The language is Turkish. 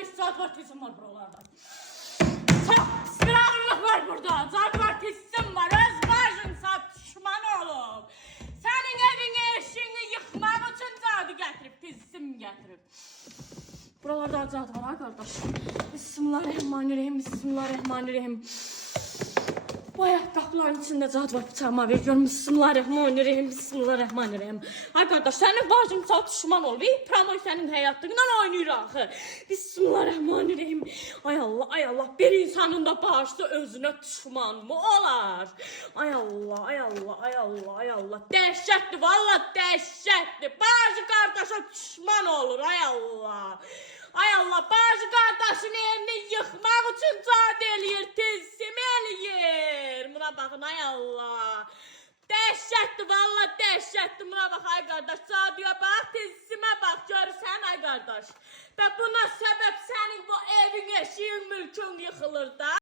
gelmiş saat var kesim var buralarda. Sıkırağırlık var burada. Saat var kesim var. Öz başınsa düşman olup. Senin evini eşini yıkmak için zadı getirip kesim getirip. Buralarda zat var ha kardeş. Bismillahirrahmanirrahim. Bismillahirrahmanirrahim. Bu ayakkabıların içinde zat var, bıçağıma veriyorum. Bismillahirrahmanirrahim, bismillahirrahmanirrahim. Ay kardeş, senin bacın sağ düşman ol. Bir promo senin hayatından oynayır axı. Bismillahirrahmanirrahim. Ay Allah, ay Allah. Bir insanın da bağışlı özüne düşman mı olar? Ay Allah, ay Allah, ay Allah, ay Allah. Dəhşətli, valla dəhşətli. Bacı kardeşe düşman olur, ay Allah. Ay Allah, bacı kardeşin evini yıkmak için zat eləyir, tezsim eləyir. Buna bakın, ay Allah. Dəhşətli, valla dəhşətli. Buna bak, ay kardeş, zadıya bak, tezsime bak, görürsen ay kardeş. Ve buna sebep senin bu evin, eşiğin, mülkün yıkılır da.